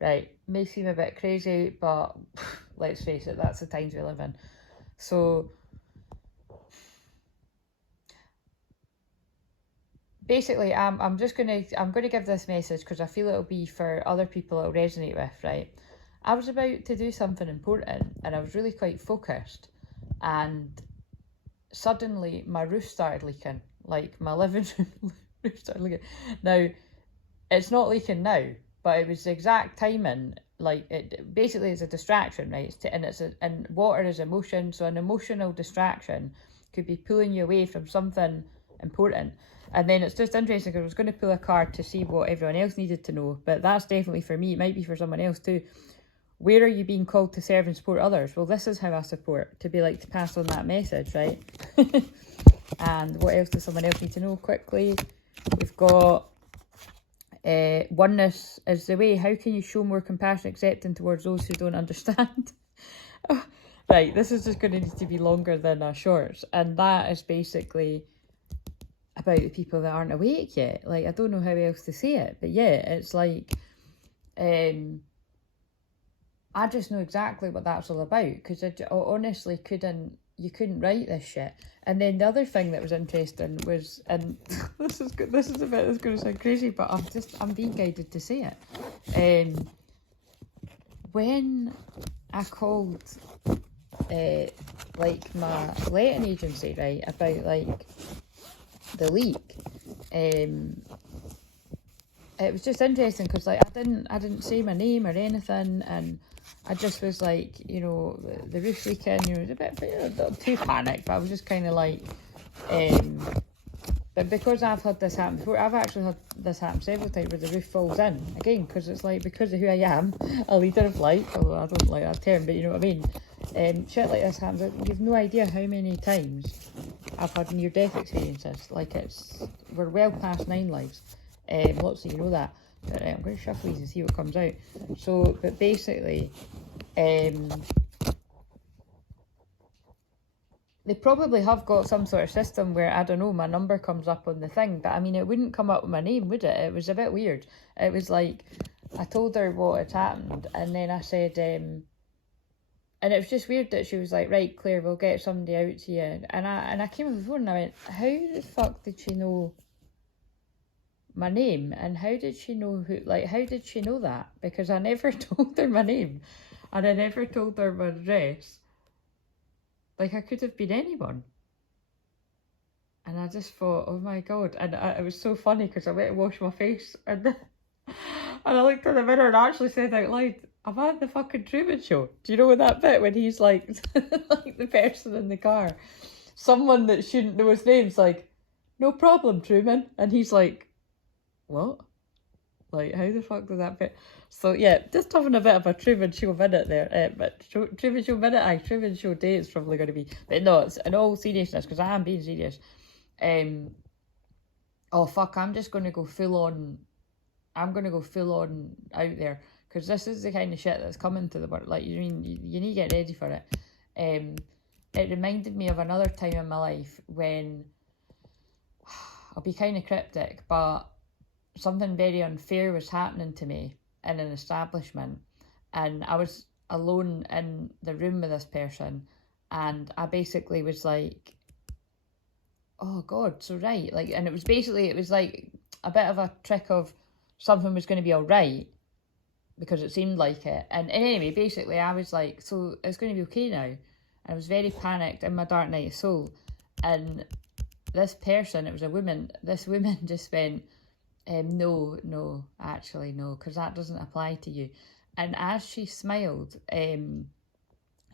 right? May seem a bit crazy, but let's face it, that's the times we live in. So basically, I'm gonna give this message because I feel it'll be for other people it'll resonate with, right? I was about to do something important and I was really quite focused, and suddenly my roof started leaking, like my living room roof started leaking. Now it's not leaking now, but it was the exact timing. Like it basically is a distraction, right? And water is emotion, so an emotional distraction could be pulling you away from something important. And then it's just interesting because I was going to pull a card to see what everyone else needed to know, but that's definitely for me. It might be for someone else too. Where are you being called to serve and support others? Well, this is how I support, to be like to pass on that message, right? And what else does someone else need to know quickly? We've got oneness is the way. How can you show more compassion, acceptance towards those who don't understand? Right, this is just going to need to be longer than a shorts, and that is basically about the people that aren't awake yet. Like, I don't know how else to say it, but yeah, it's like, I just know exactly what that's all about, because I honestly you couldn't write this shit. And then the other thing that was interesting was, and this is good, this is a bit that's going to sound crazy, but I'm being guided to say it. When I called like my letting agency, right, about like the leak, it was just interesting because like I didn't say my name or anything, and I just was like, you know, the roof leaking, you know, it was a bit, you know, not too panicked, but I was just kind of like, but because I've had this happen before, I've actually had this happen several times where the roof falls in, again, because it's like, because of who I am, a leader of light, although I don't like that term, but you know what I mean, shit like this happens, you've no idea how many times I've had near-death experiences, like we're well past 9 lives, lots of you know that. But I'm going to shuffle these and see what comes out. So, but basically, they probably have got some sort of system where, I don't know, my number comes up on the thing, but I mean, it wouldn't come up with my name, would it? It was a bit weird. It was like, I told her what had happened, and then I said, and it was just weird that she was like, right, Claire, we'll get somebody out to you. And I came on the phone and I went, how the fuck did she know my name, and how did she know how did she know that? Because I never told her my name, and I never told her my address. Like, I could have been anyone. And I just thought, oh my god. And it was so funny because I went to wash my face, and I looked in the mirror and actually said out loud, I'm at the fucking Truman Show. Do you know that bit when he's like, like the person in the car, someone that shouldn't know his name's like, no problem, Truman, and he's like, what? Like, how the fuck does that fit? So yeah, just having a bit of a Truman Show minute there. But Truman Show minute, Truman Show day is probably going to be. But no, it's in all seriousness, because I am being serious. Oh fuck, I'm just going to go full on. I'm going to go full on out there, because this is the kind of shit that's coming to the world. Like, you mean, you need to get ready for it. It reminded me of another time in my life when, I'll be kind of cryptic, but something very unfair was happening to me in an establishment, and I was alone in the room with this person, and I basically was like, oh god, so right, like, and it was like a bit of a trick of something was going to be all right because it seemed like it. And anyway, basically I was like, so it's going to be okay now. And I was very panicked in my dark night of soul, and this person, it was a woman, this woman just went, no, actually, no, because that doesn't apply to you. And as she smiled,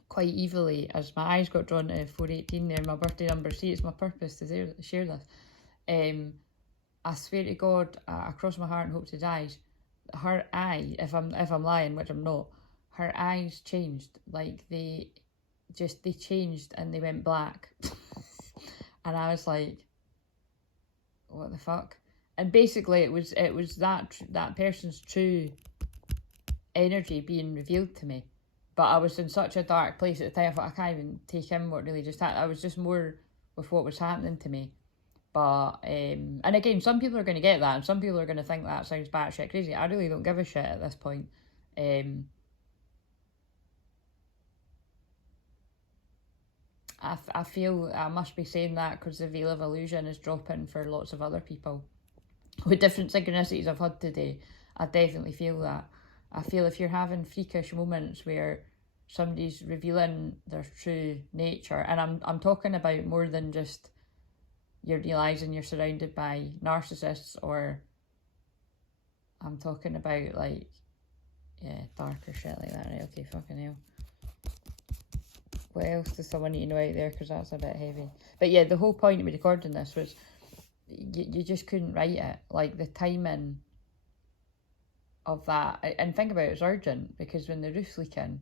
quite evilly, as my eyes got drawn to 418 there, my birthday number, see, it's my purpose to share this. I swear to God, I cross my heart and hope to die. Her eye, if I'm lying, which I'm not, her eyes changed. Like, they changed and they went black. And I was like, what the fuck? And basically it was that person's true energy being revealed to me. But I was in such a dark place at the time, I thought, I can't even take in what really just happened. I was just more with what was happening to me. But, and again, some people are going to get that, and some people are going to think that sounds batshit crazy. I really don't give a shit at this point. I feel I must be saying that because the veil of illusion is dropping for lots of other people. With different synchronicities I've had today, I definitely feel that. I feel if you're having freakish moments where somebody's revealing their true nature, and I'm talking about more than just you're realising you're surrounded by narcissists, or I'm talking about like, yeah, darker shit like that, right? Okay, fucking hell. What else does someone need to know out there? Because that's a bit heavy. But yeah, the whole point of me recording this was you just couldn't write it. Like, the timing of that. And think about it, it's urgent, because when the roof's leaking,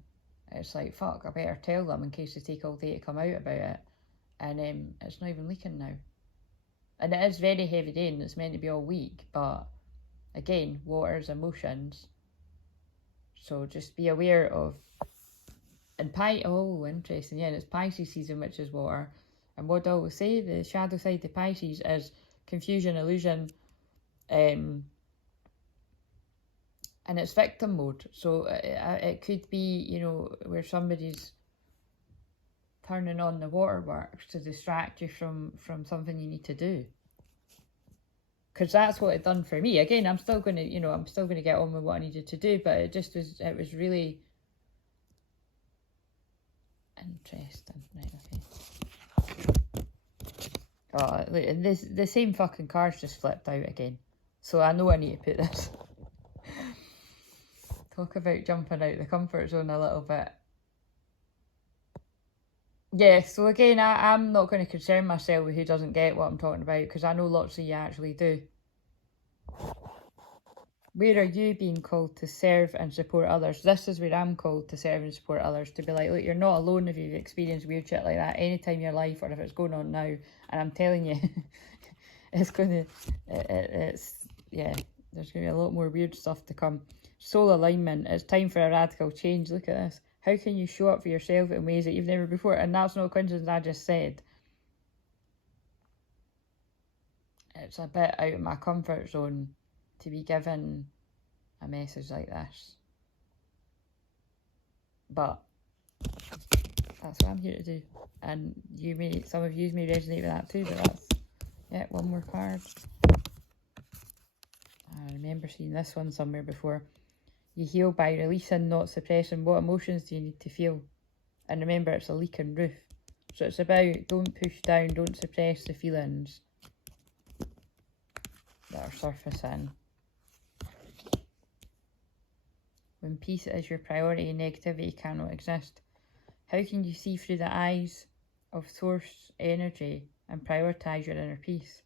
it's like, fuck, I better tell them in case they take all day to come out about it. And it's not even leaking now. And it is very heavy rain. It's meant to be all week. But again, water's emotions. So just be aware of... And oh, interesting. Yeah, it's Pisces season, which is water. And what I always say, the shadow side to Pisces is confusion, illusion, and it's victim mode. So it could be, you know, where somebody's turning on the waterworks to distract you from something you need to do. Because that's what it done for me. Again, I'm still going to, you know, get on with what I needed to do, but it was really interesting. Right, okay. Oh, look, and the same fucking cards just flipped out again. So I know I need to put this. Talk about jumping out the comfort zone a little bit. Yeah, so again, I'm not going to concern myself with who doesn't get what I'm talking about, because I know lots of you actually do. Where are you being called to serve and support others? This is where I'm called to serve and support others, to be like, look, you're not alone if you've experienced weird shit like that anytime in your life, or if it's going on now. And I'm telling you, it's going to, yeah, there's going to be a lot more weird stuff to come. Soul alignment, it's time for a radical change. Look at this. How can you show up for yourself in ways that you've never before? And that's no coincidence, I just said. It's a bit out of my comfort zone to be given a message like this. But that's what I'm here to do. And some of you may resonate with that too, but that's, yeah, one more card. I remember seeing this one somewhere before. You heal by releasing, not suppressing. What emotions do you need to feel? And remember, it's a leaking roof. So it's about, don't push down, don't suppress the feelings that are surfacing. When peace is your priority, negativity cannot exist. How can you see through the eyes of source energy and prioritise your inner peace?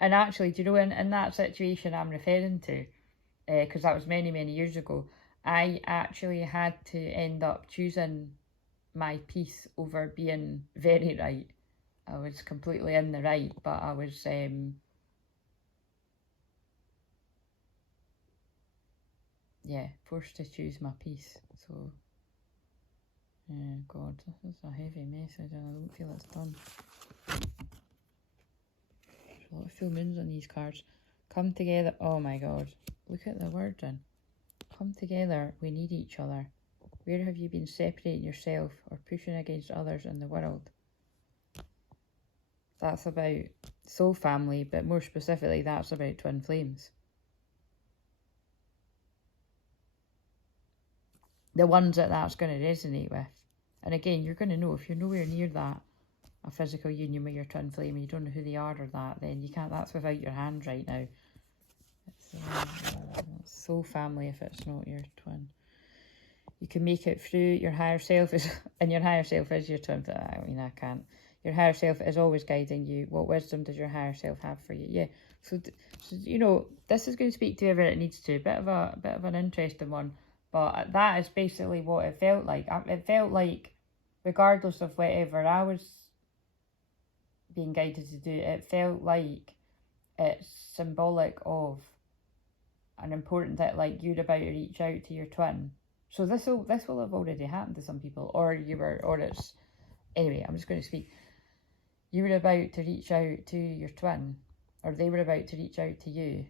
And actually, do you know, in that situation I'm referring to, because that was many, many years ago, I actually had to end up choosing my peace over being very right. I was completely in the right, but I was, yeah, forced to choose my peace. So, God, this is a heavy message and I don't feel it's done. There's a lot of full moons on these cards. Come together. Oh my God, look at the wording. Come together, we need each other. Where have you been separating yourself or pushing against others in the world? That's about soul family, but more specifically, that's about twin flames. The ones that's going to resonate with. And again, you're going to know if you're nowhere near that, a physical union with your twin flame, and you don't know who they are or that, then you can't, that's without your hand right now. It's soul family if it's not your twin. You can make it through your higher self, and your higher self is your twin. I mean, I can't. Your higher self is always guiding you. What wisdom does your higher self have for you? Yeah. So you know, this is going to speak to whoever it needs to. Bit of an interesting one, but that is basically what it felt like. It felt like, regardless of whatever I was being guided to do, it felt like it's symbolic of an important that, like, you're about to reach out to your twin. So this will have already happened to some people, or it's, anyway, I'm just going to speak. You were about to reach out to your twin, or they were about to reach out to you,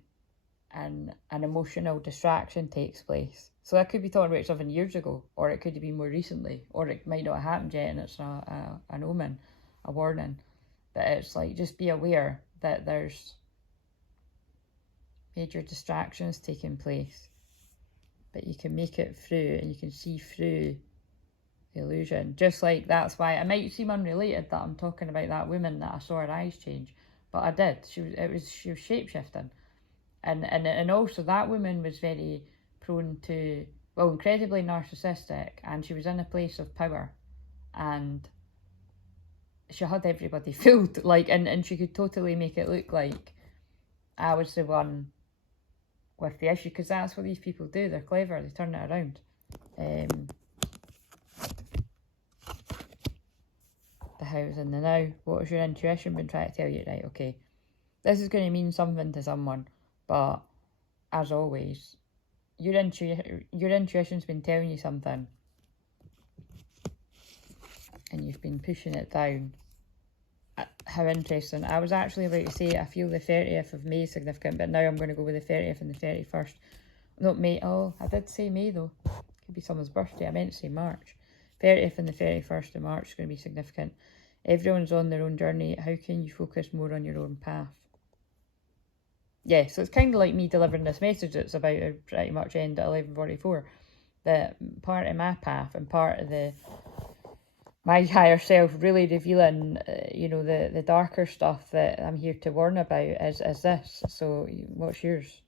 and an emotional distraction takes place. So I could be talking about something years ago, or it could have been more recently, or it might not have happened yet and it's an omen, a warning. But it's like, just be aware that there's major distractions taking place. But you can make it through, and you can see through the illusion. Just like, that's why it might seem unrelated that I'm talking about that woman that I saw her eyes change, but I did. She was shape-shifting. And also that woman was very prone to, well, incredibly narcissistic, and she was in a place of power, and she had everybody fooled, like, and she could totally make it look like I was the one with the issue, because that's what these people do. They're clever, they turn it around. The house and the now. What has your intuition been trying to tell you? Right, okay. This is going to mean something to someone, but as always, your intuition's been telling you something, and you've been pushing it down. How interesting. I was actually about to say I feel the 30th of May is significant, but now I'm going to go with the 30th and the 31st. Not May. Oh, I did say May though. Could be someone's birthday. I meant to say March. 30th and the 31st of March is going to be significant. Everyone's on their own journey. How can you focus more on your own path? Yeah, so it's kind of like me delivering this message that's about to pretty much end at 11:44. That part of my path and part of my higher self really revealing, you know, the darker stuff that I'm here to warn about is this. So what's yours?